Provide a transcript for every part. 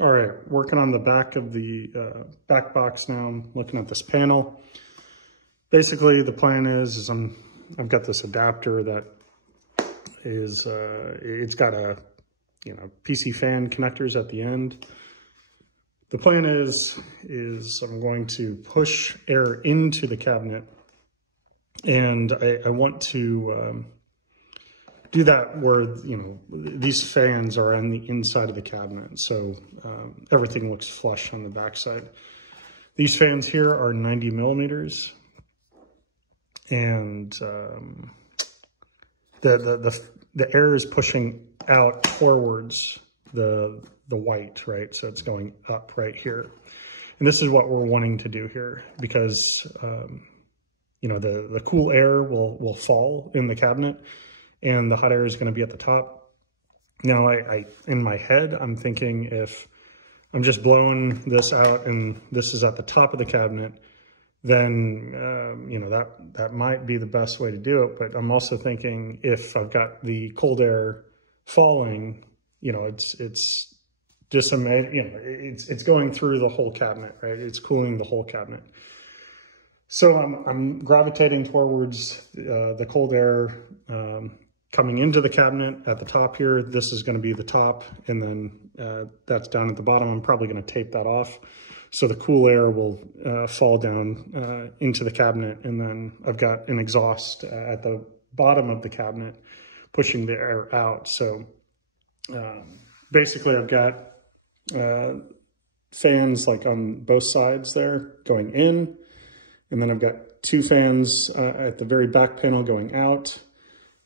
All right, working on the back of the back box now. I'm looking at this panel. Basically, the plan is I've got this adapter that is it's got a PC fan connectors at the end. The plan is I'm going to push air into the cabinet, and I want to do that where, these fans are on the inside of the cabinet. So everything looks flush on the backside. These fans here are 90 millimeters. And the air is pushing out towards the white, right? So it's going up right here. And this is what we're wanting to do here, because, the cool air will fall in the cabinet, and the hot air is going to be at the top. Now, I in my head, I'm thinking if I'm just blowing this out and this is at the top of the cabinet, then, that might be the best way to do it. But I'm also thinking if I've got the cold air falling, it's it's going through the whole cabinet, right? It's cooling the whole cabinet. So I'm gravitating towards the cold air coming into the cabinet at the top here. This is going to be the top, and then that's down at the bottom. I'm probably going to tape that off, so the cool air will fall down into the cabinet, and then I've got an exhaust at the bottom of the cabinet pushing the air out. So basically I've got fans like on both sides there going in, and then I've got two fans at the very back panel going out,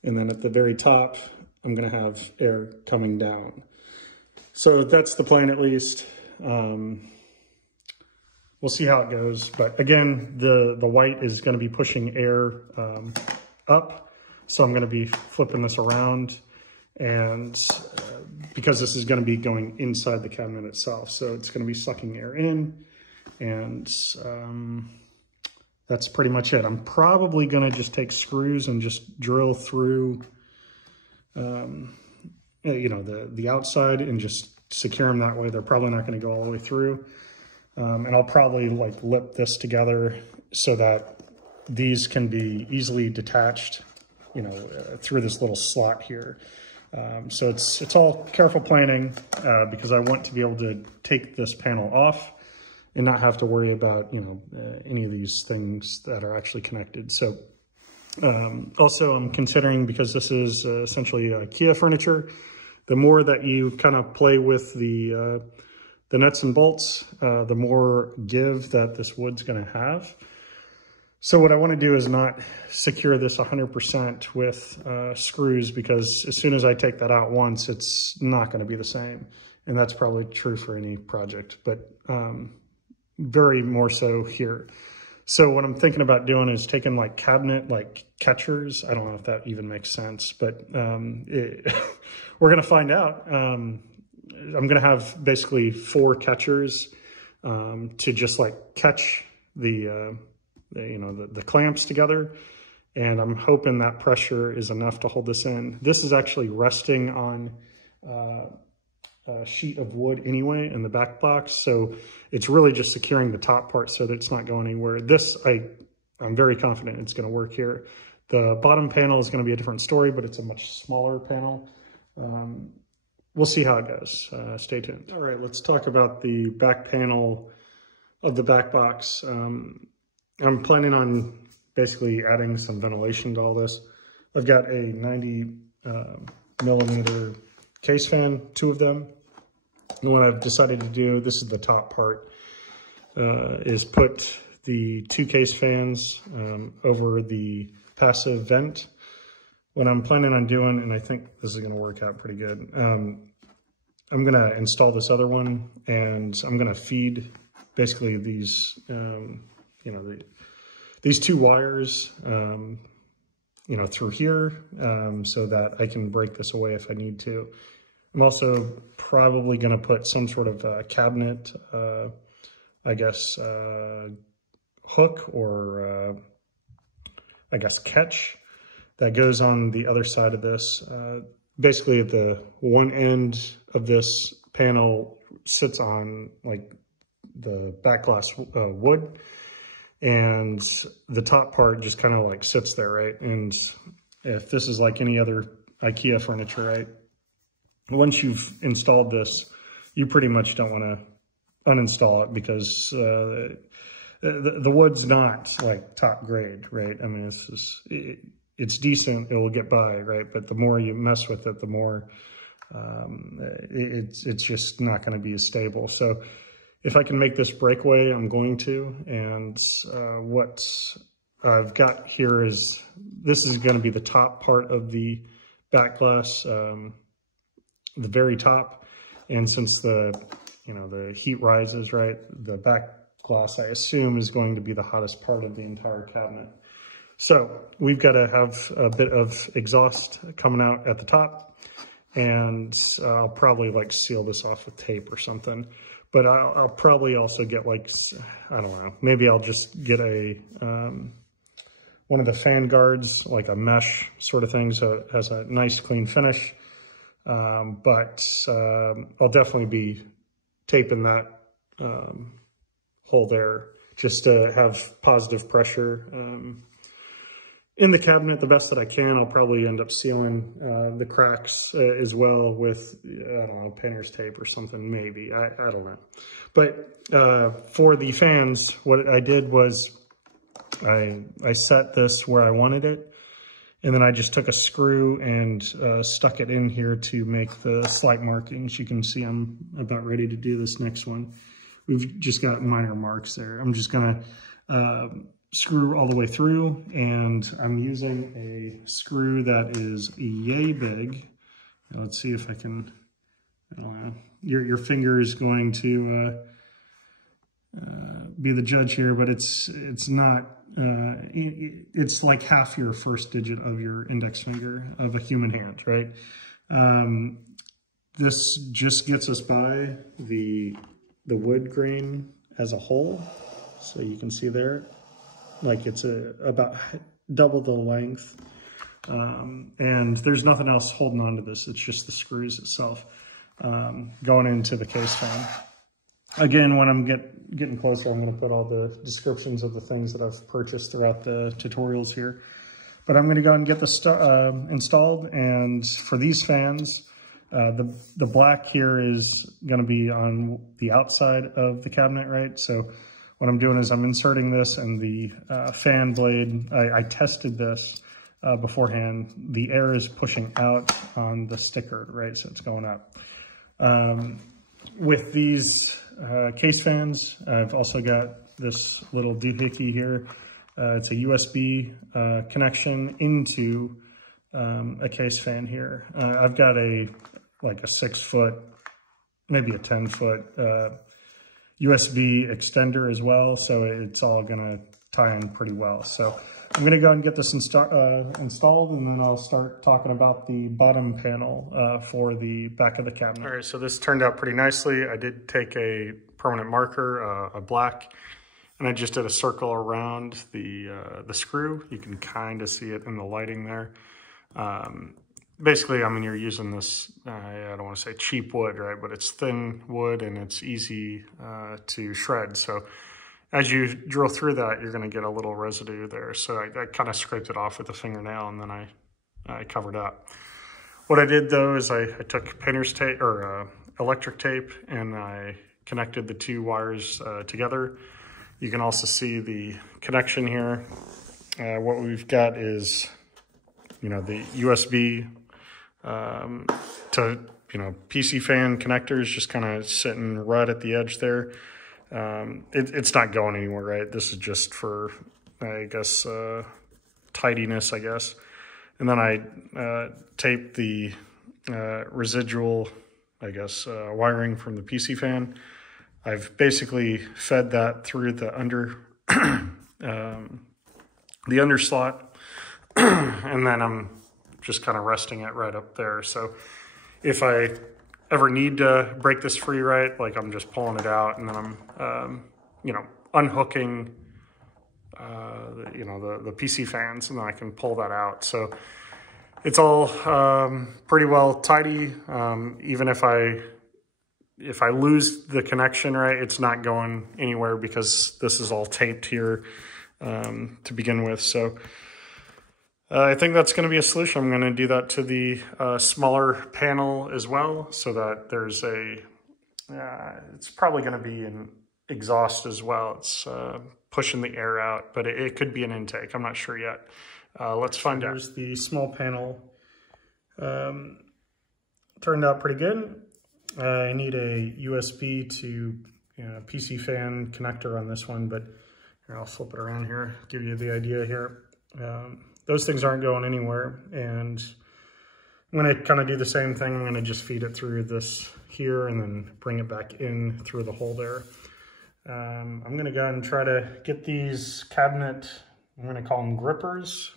and then at the very top I'm going to have air coming down. So that's the plan, at least. We'll see how it goes. But again, the white is going to be pushing air up. So I'm going to be flipping this around, and because this is going to be going inside the cabinet itself. So it's going to be sucking air in, and that's pretty much it. I'm probably going to just take screws and just drill through, the outside and just secure them that way. They're probably not going to go all the way through. And I'll probably lip this together so that these can be easily detached, through this little slot here. So it's all careful planning because I want to be able to take this panel off and not have to worry about, any of these things that are actually connected. So also I'm considering, because this is essentially IKEA furniture, the more that you kind of play with the nuts and bolts, the more give that this wood's going to have. So what I want to do is not secure this 100% with screws, because as soon as I take that out once, it's not going to be the same. And that's probably true for any project, but very more so here. So what I'm thinking about doing is taking cabinet catchers. I don't know if that even makes sense, but we're going to find out. I'm going to have basically 4 catchers to just catch the clamps together. And I'm hoping that pressure is enough to hold this in. This is actually resting on a sheet of wood anyway in the back box. So it's really just securing the top part so that it's not going anywhere. This, I'm very confident it's going to work here. The bottom panel is going to be a different story, but it's a much smaller panel. We'll see how it goes. Stay tuned. All right, let's talk about the back panel of the back box. I'm planning on basically adding some ventilation to all this. I've got a 90 millimeter case fan, 2 of them. And what I've decided to do, this is the top part, is put the 2 case fans over the passive vent. What I'm planning on doing, and I think this is going to work out pretty good, I'm going to install this other one, and I'm going to feed basically these, these 2 wires, through here, so that I can break this away if I need to. I'm also probably going to put some sort of cabinet, hook or catch that goes on the other side of this. Basically at the one end of this panel, sits on like the back glass wood, and the top part just kind of like sits there, right? And if this is like any other IKEA furniture, right? Once you've installed this, you pretty much don't want to uninstall it, because the wood's not like top grade, right? I mean, it's decent, it will get by, right? But the more you mess with it, the more it's just not going to be as stable. So if I can make this breakaway, I'm going to. And what I've got here is, this is going to be the top part of the back glass, the very top. And since the heat rises, right, the back glass, I assume, is going to be the hottest part of the entire cabinet. So we've got to have a bit of exhaust coming out at the top, and I'll probably like seal this off with tape or something. But I'll probably also get like, I don't know, maybe I'll just get a one of the fan guards, like a mesh sort of thing, so it has a nice clean finish. But I'll definitely be taping that hole there just to have positive pressure in the cabinet the best that I can. I'll probably end up sealing the cracks as well with, I don't know, painter's tape or something, maybe. I don't know. But for the fans, what I did was I set this where I wanted it, and then I just took a screw and stuck it in here to make the slight markings. You can see I'm about ready to do this next one. We've just got minor marks there. I'm just gonna screw all the way through, and I'm using a screw that is yay big. Now, let's see if I can, I don't know, your finger is going to be the judge here, but it's not, it's like half your first digit of your index finger of a human hand, right? This just gets us by the wood grain as a whole. So you can see there, like it's about double the length. And there's nothing else holding on to this. It's just the screws itself going into the case fan. Again, when I'm getting closer, I'm going to put all the descriptions of the things that I've purchased throughout the tutorials here. But I'm going to go and get this installed. And for these fans, the black here is going to be on the outside of the cabinet, right? So what I'm doing is I'm inserting this, and the fan blade, I tested this beforehand. The air is pushing out on the sticker, right? So it's going up. With these case fans, I've also got this little doohickey here. It's a USB connection into a case fan here. I've got like a 6-foot, maybe a 10-foot USB extender as well, so it's all gonna tie in pretty well. So I'm gonna go and get this installed, and then I'll start talking about the bottom panel for the back of the cabinet. All right, so this turned out pretty nicely. I did take a permanent marker, a black, and I just did a circle around the screw. You can kind of see it in the lighting there. Basically, I mean, you're using this, I don't want to say cheap wood, right? But it's thin wood, and it's easy to shred. So as you drill through that, you're going to get a little residue there. So I kind of scraped it off with a fingernail, and then I covered up. What I did, though, is I took painter's tape, or electric tape, and I connected the two wires together. You can also see the connection here. What we've got is, the USB to, PC fan connectors just kind of sitting right at the edge there. It's not going anywhere, right? This is just for, I guess, tidiness, I guess. And then I taped the residual, I guess, wiring from the PC fan. I've basically fed that through the under slot, and then I'm just kind of resting it right up there. So if I ever need to break this free, right, like I'm just pulling it out, and then I'm, unhooking, the PC fans, and then I can pull that out. So it's all pretty well tidy. Even if I if I lose the connection, right, it's not going anywhere because this is all taped here to begin with. So I think that's going to be a solution. I'm going to do that to the smaller panel as well, so that there's a, it's probably going to be an exhaust as well. It's pushing the air out, but it could be an intake. I'm not sure yet. Let's find out. Here's the small panel. Turned out pretty good. I need a USB to PC fan connector on this one, but here, I'll flip it around here, give you the idea here. Those things aren't going anywhere, and I'm going to kind of do the same thing. I'm going to just feed it through this here and then bring it back in through the hole there. I'm going to go ahead and try to get these cabinet, I'm going to call them grippers,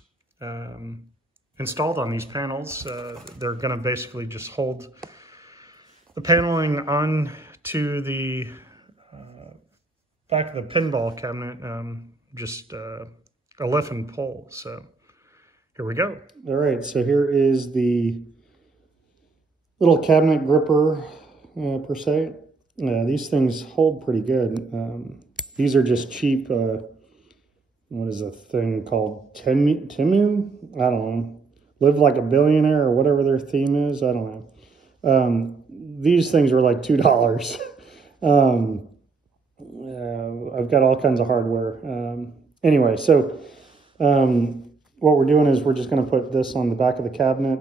installed on these panels. They're going to basically just hold the paneling on to the back of the pinball cabinet, just a lift and pull. So here we go. All right, so here is the little cabinet gripper per se. These things hold pretty good. These are just cheap, what is a thing called Timu? I don't know. Live Like a Billionaire or whatever their theme is. I don't know. These things were like $2. I've got all kinds of hardware. Anyway, so what we're doing is we're just going to put this on the back of the cabinet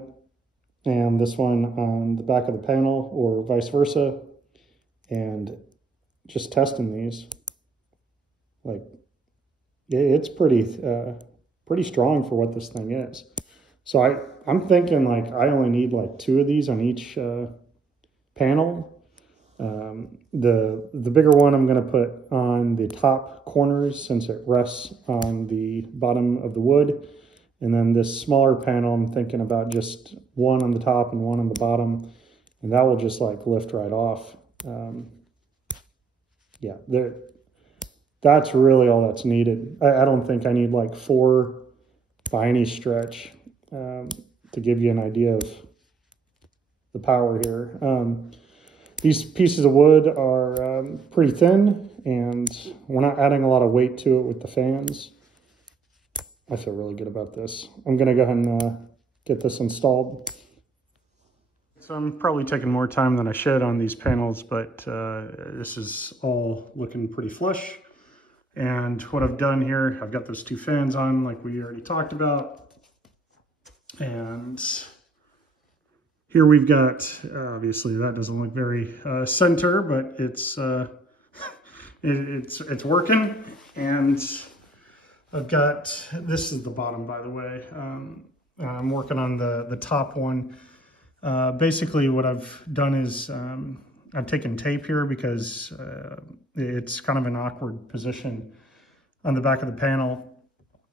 and this one on the back of the panel, or vice versa, and just testing these. Like, it's pretty strong for what this thing is. So I'm thinking like I only need like 2 of these on each panel. The bigger one I'm going to put on the top corners since it rests on the bottom of the wood. And then this smaller panel, I'm thinking about just one on the top and one on the bottom. And that will just like lift right off. Yeah, that's really all that's needed. I don't think I need like 4 by any stretch to give you an idea of the power here. These pieces of wood are pretty thin, and we're not adding a lot of weight to it with the fans. I feel really good about this. I'm going to go ahead and get this installed. So I'm probably taking more time than I should on these panels, but this is all looking pretty flush. And what I've done here, I've got those 2 fans on like we already talked about. And here we've got, obviously that doesn't look very center, but it's it's working. And I've got, this is the bottom, by the way. I'm working on the top one. Basically what I've done is I've taken tape here because it's kind of an awkward position on the back of the panel.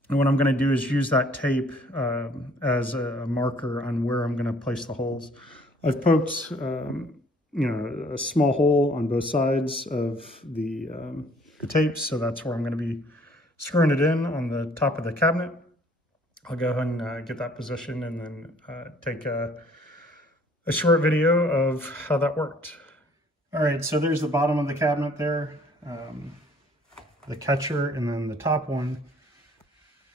And what I'm going to do is use that tape as a marker on where I'm going to place the holes. I've poked, a small hole on both sides of the tapes, so that's where I'm going to be screwing it in on the top of the cabinet. I'll go ahead and get that positioned and then take a short video of how that worked. All right, so there's the bottom of the cabinet there, the catcher, and then the top one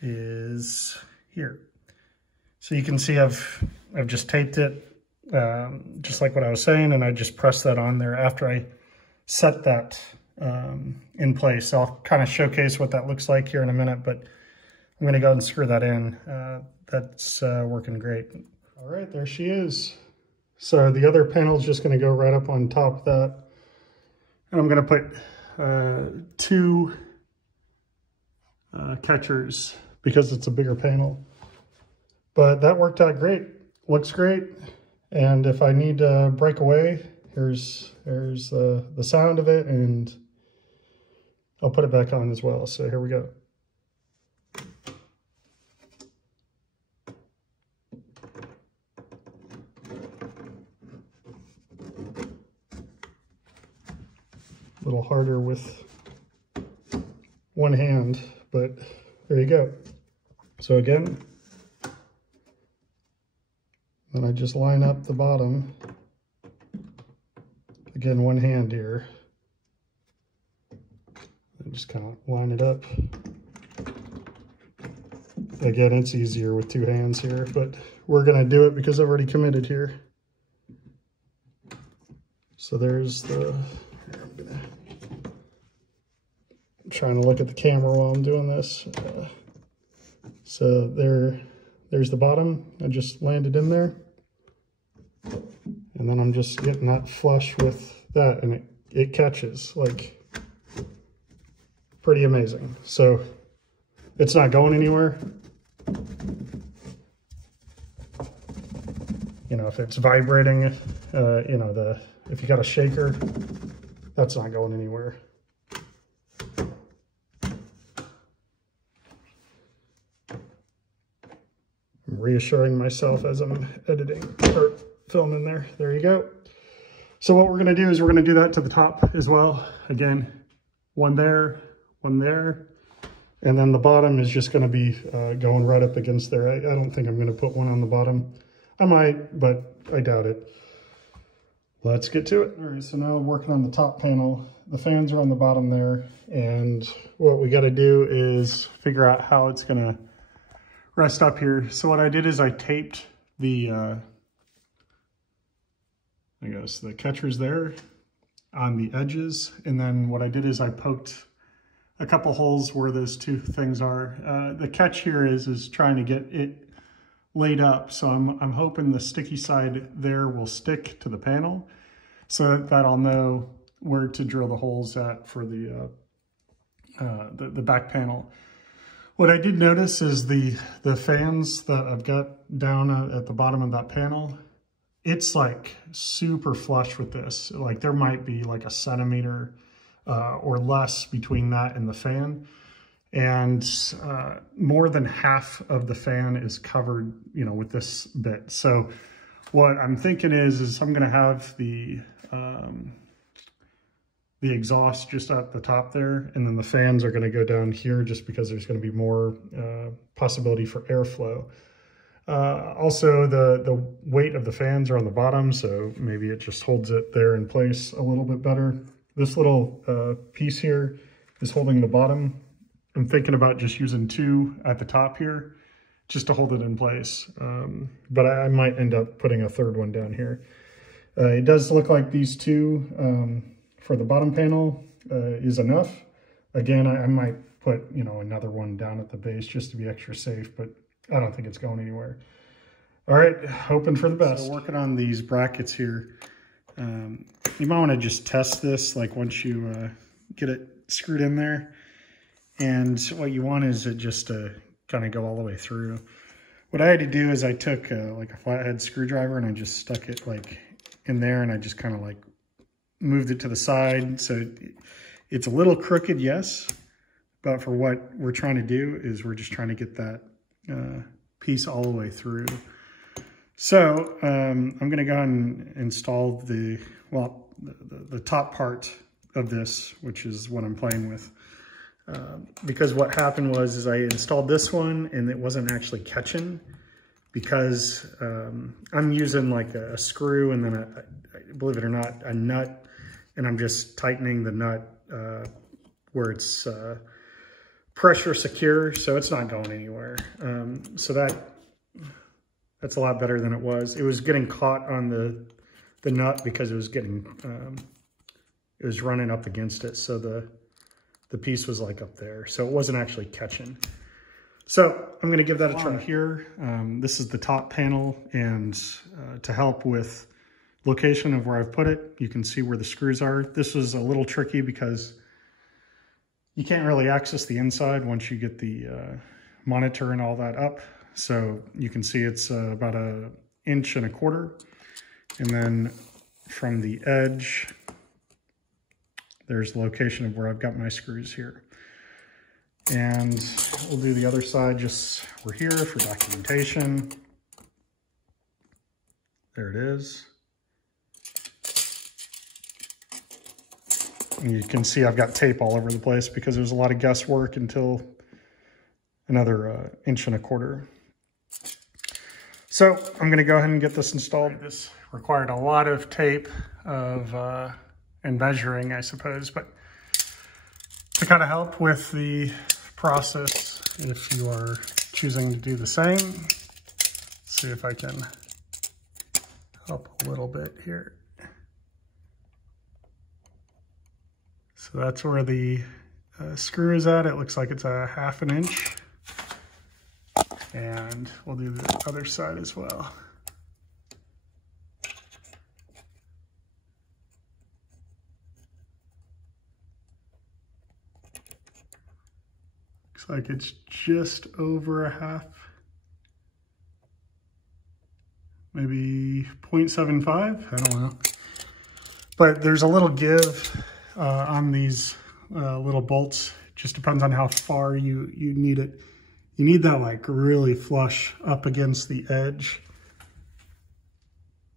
is here. So you can see I've just taped it just like what I was saying, and I just pressed that on there after I set that in place. So I'll kind of showcase what that looks like here in a minute, but I'm going to go and screw that in. That's working great. All right, there she is. So the other panel is just going to go right up on top of that. And I'm going to put 2 catchers because it's a bigger panel. But that worked out great. Looks great. And if I need to break away, here's the sound of it, and I'll put it back on as well. So here we go. A little harder with one hand, but there you go. So again, then I just line up the bottom, again, one hand here. And just kind of line it up. Again, it's easier with two hands here, but we're going to do it because I've already committed here. So there's the, I'm trying to look at the camera while I'm doing this. So there's the bottom. I just landed in there. And then I'm just getting that flush with that, and it catches, like, pretty amazing. So it's not going anywhere. You know, if it's vibrating, you know, if you got a shaker, that's not going anywhere. I'm reassuring myself as I'm editing or filming there. There you go. So what we're going to do is we're going to do that to the top as well. Again, one there, and then the bottom is just going to be going right up against there. I don't think I'm going to put one on the bottom. I might, but I doubt it. Let's get to it. All right, so now working on the top panel. The fans are on the bottom there, and what we got to do is figure out how it's going to rest up here. So what I did is I taped the, I guess the catchers there on the edges, and then what I did is I poked a couple holes where those two things are. The catch here is trying to get it laid up, so I'm hoping the sticky side there will stick to the panel, so that I'll know where to drill the holes at for the back panel. What I did notice is the fans that I've got down at the bottom of that panel, it's like super flush with this. Like there might be like a centimeter or less between that and the fan. And more than half of the fan is covered, you know, with this bit. So what I'm thinking is I'm gonna have the exhaust just at the top there, and then the fans are gonna go down here just because there's gonna be more possibility for airflow. Also, the weight of the fans are on the bottom, so maybe it just holds it there in place a little bit better. This little piece here is holding the bottom. I'm thinking about just using two at the top here just to hold it in place. But I might end up putting a third one down here. It does look like these two for the bottom panel is enough. Again, I might put, you know, another one down at the base just to be extra safe, but I don't think it's going anywhere. All right, hoping for the best. So working on these brackets here. You might want to just test this, like once you get it screwed in there. And what you want is it just to kind of go all the way through. What I had to do is I took like a flathead screwdriver and I just stuck it like in there, and I just kind of like moved it to the side. So it's a little crooked, yes, but for what we're trying to do is we're just trying to get that piece all the way through. So I'm going to go ahead and install the top part of this, which is what I'm playing with. Because what happened was I installed this one and it wasn't actually catching, because I'm using like a screw and then believe it or not, a nut, and I'm just tightening the nut where it's pressure secure, so it's not going anywhere. So that's a lot better than it was. It was getting caught on the nut because it was getting it was running up against it, so the piece was like up there, so it wasn't actually catching. So I'm going to give that a try here. This is the top panel, and to help with location of where I've put it, you can see where the screws are. This was a little tricky because you can't really access the inside once you get the monitor and all that up. So you can see it's about 1.25 inches. And then from the edge, there's the location of where I've got my screws here. And we'll do the other side, just we're here for documentation. There it is. And you can see I've got tape all over the place because there was a lot of guesswork until another 1.25 inches. So I'm going to go ahead and get this installed. This required a lot of tape of and measuring, I suppose. But to kind of help with the process, if you are choosing to do the same, see if I can help a little bit here. So that's where the screw is at. It looks like it's a 1/2 inch. And we'll do the other side as well. Looks like it's just over a 1/2. Maybe 0.75, I don't know. But there's a little give on these little bolts. Just depends on how far you need it. You need that like really flush up against the edge.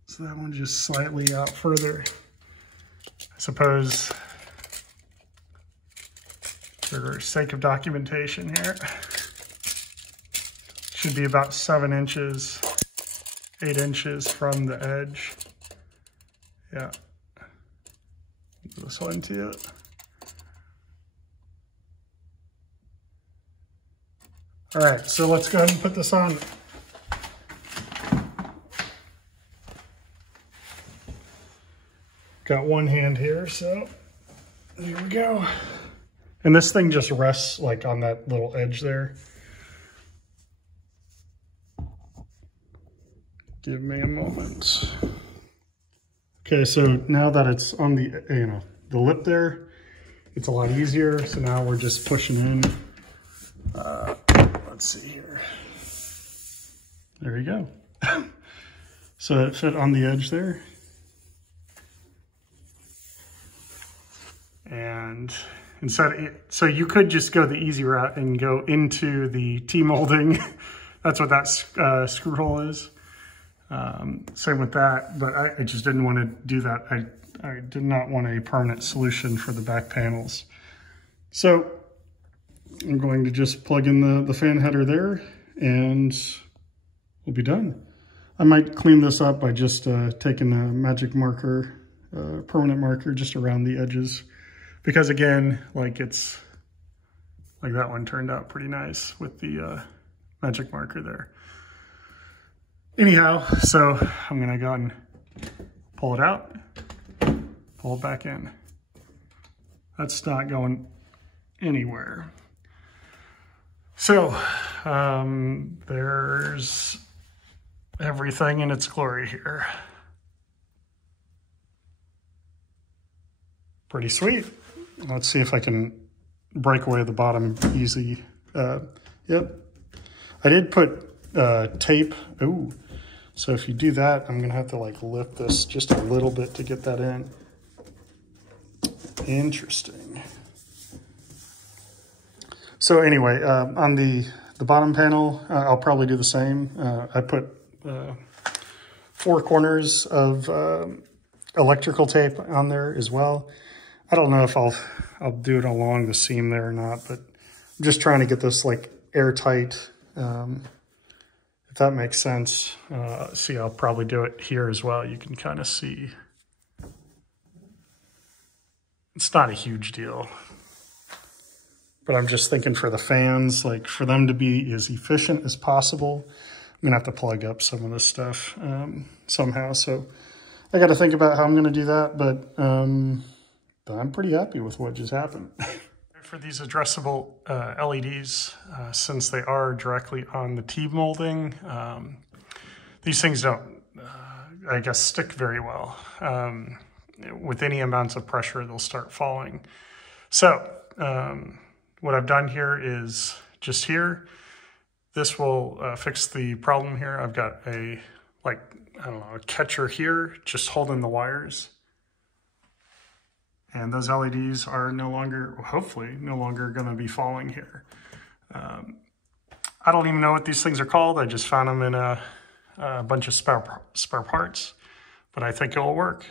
So that one just slightly out further. I suppose for sake of documentation here, should be about 7 inches, 8 inches from the edge. Yeah. This one too. All right, so let's go ahead and put this on. Got one hand here, so there we go. And this thing just rests like on that little edge there. Give me a moment. Okay, so now that it's on the, the lip there, it's a lot easier. So now we're just pushing in. Let's see here. There you go. So it fit on the edge there. And so you could just go the easy route and go into the T-molding. That's what that screw hole is. Same with that, but I just didn't want to do that. I did not want a permanent solution for the back panels. So I'm going to just plug in the fan header there and we'll be done. I might clean this up by just taking a magic marker, permanent marker just around the edges. Because again, like that one turned out pretty nice with the magic marker there. Anyhow, so I'm gonna go and pull it out, pull it back in. That's not going anywhere. So there's everything in its glory here. Pretty sweet. Let's see if I can break away the bottom easy. Yep. I did put tape. Ooh. So if you do that, I'm gonna have to like lift this just a little bit to get that in. Interesting. So anyway, on the bottom panel, I'll probably do the same. I put 4 corners of electrical tape on there as well. I don't know if I'll do it along the seam there or not, but I'm just trying to get this like airtight, if that makes sense. See, I'll probably do it here as well. You can kind of see. It's not a huge deal, but I'm just thinking for the fans, like for them to be as efficient as possible, I'm gonna have to plug up some of this stuff somehow. So I got to think about how I'm gonna do that, but I'm pretty happy with what just happened. For these addressable LEDs, since they are directly on the T-molding, these things don't, I guess, stick very well. With any amounts of pressure, they'll start falling. So what I've done here is just here. This will fix the problem here. I've got a, a catcher here, just holding the wires. And those LEDs are no longer, hopefully, no longer going to be falling here. I don't even know what these things are called. I just found them in a bunch of spare parts, but I think it'll work.